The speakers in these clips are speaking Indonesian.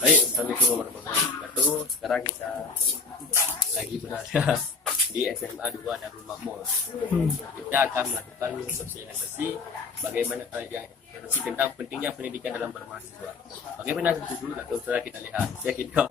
Baik, Assalamualaikum warahmatullahi wabarakatuh. Sekarang kita lagi berada di SMA 2 Darul Makmur. Kita akan melakukan sosialisasi bagaimana yang tentang pentingnya pendidikan dalam bermahasiswa. Bagaimana itu dulu atau setelah kita lihat. Ya kita.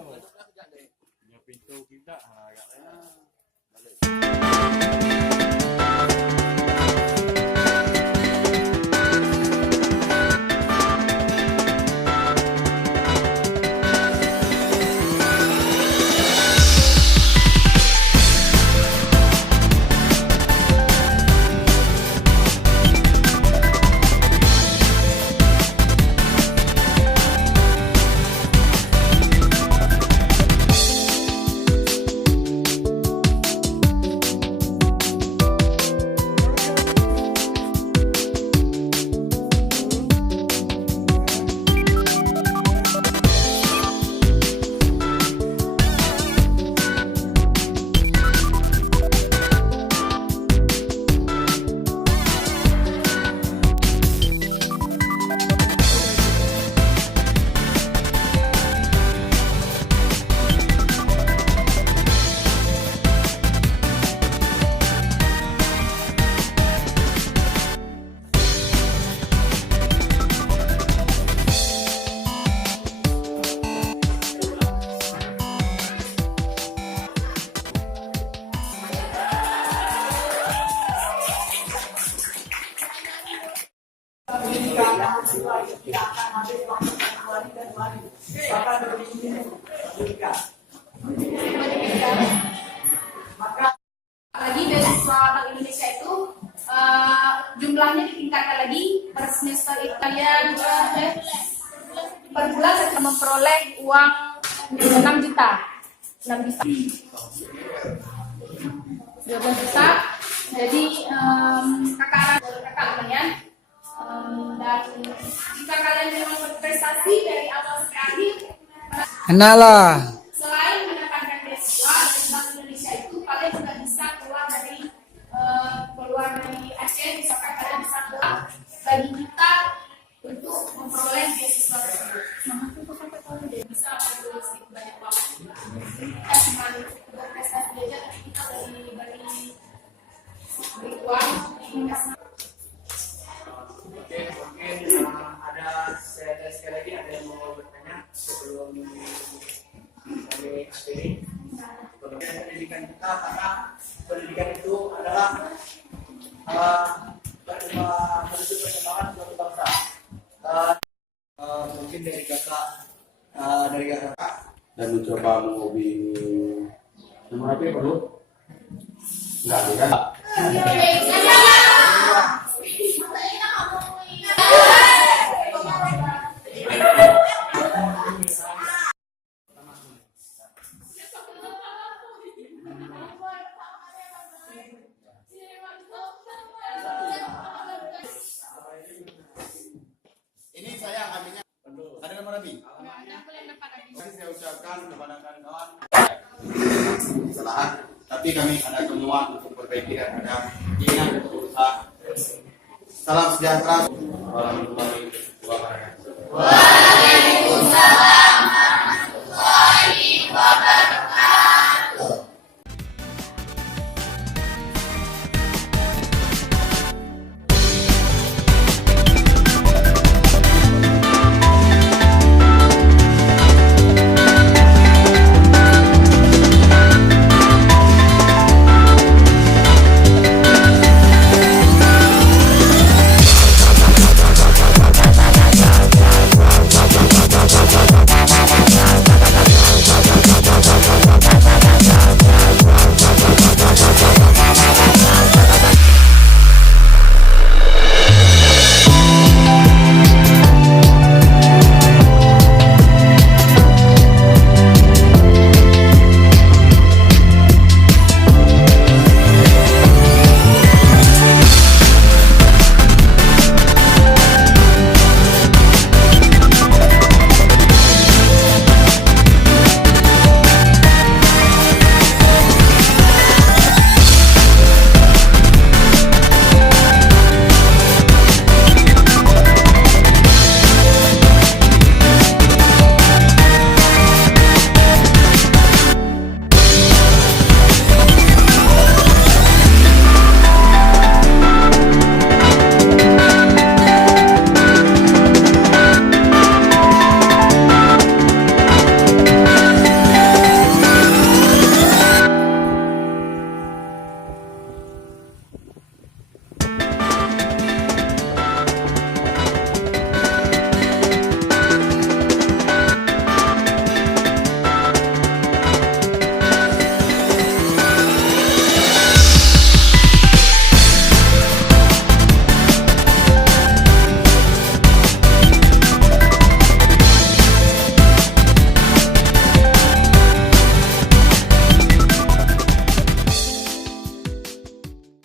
Lagi beasiswa Bank Indonesia itu jumlahnya ditingkatkan lagi per semester itu kalian per bulan akan memperoleh uang 6 juta 12 juta. Jadi kakak kalian dan jika kalian memang berprestasi dari awal sampai akhir, Enalah. selain mendapatkan beasiswa dari Bank Indonesia itu, kalian juga bisa keluar dari Aceh, misalkan kalian bisa keluar bagi kita untuk memperoleh beasiswa tersebut. Bisa memperoleh sedikit banyak uang. Kita cuma berprestasi aja, tapi kita beri uang. Oke, mungkin ada sekali lagi ada yang mau bertanya sebelum kami akhiri. Pendidikan kita, karena pendidikan itu adalah menuju perkembangan suatu bangsa. Mungkin dari kakak dan mencoba menghobi nomor apa ya perlu nggak ada kan? Ini saya ambilnya ada nomor lebih. Saya ucapkan kepada kawan-kawan kesalahan, tapi kami ada kemauan untuk perbaiki dan ada keinginan untuk berusaha. Salam sejahtera warahmatullahi wabarakatuh. Waalaikumsalam.